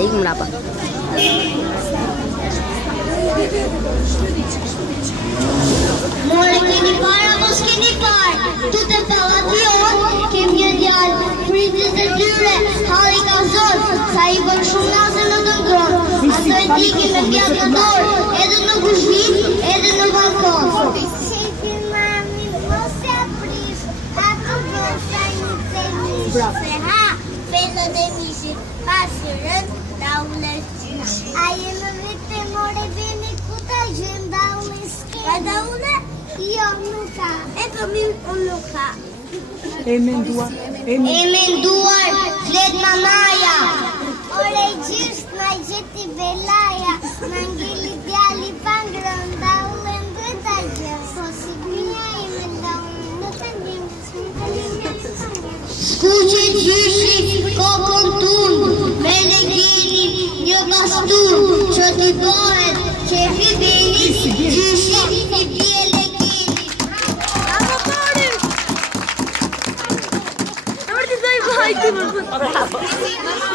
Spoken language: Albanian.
İkëm mrapa. More keni para, mos keni parë. Tu të pallation, kem një djalë, pritet e tyre, halli ka zot, sa I bën shumë nazë në të ngrohtë. Ato e dikin me pjatë në dorë, edhe në kuzhinë, edhe në balkon. Shefi mami, mos e prish, ato bësa një tenis. Se ha, felët e mishit, pasirën, da ullës gjysh. A jenë vete more veni ku ta gjën da ullës ke. Ka da ullë? Jo, nuk ka. E për mirë, unë nuk ka. E menduar, flet mamaja. Ore gjysht, ma gjeti belaja. Ma ngeli djali pangrën, da ullën dhe da gjën. Po si bia I me da ullën, nuk të njëm, s'më të njëm. Skuqe gjyshi, kokon tunë, me legini një bastun, që t'i bëhet, që fi beni, gjyshi I bje legini. Bravo.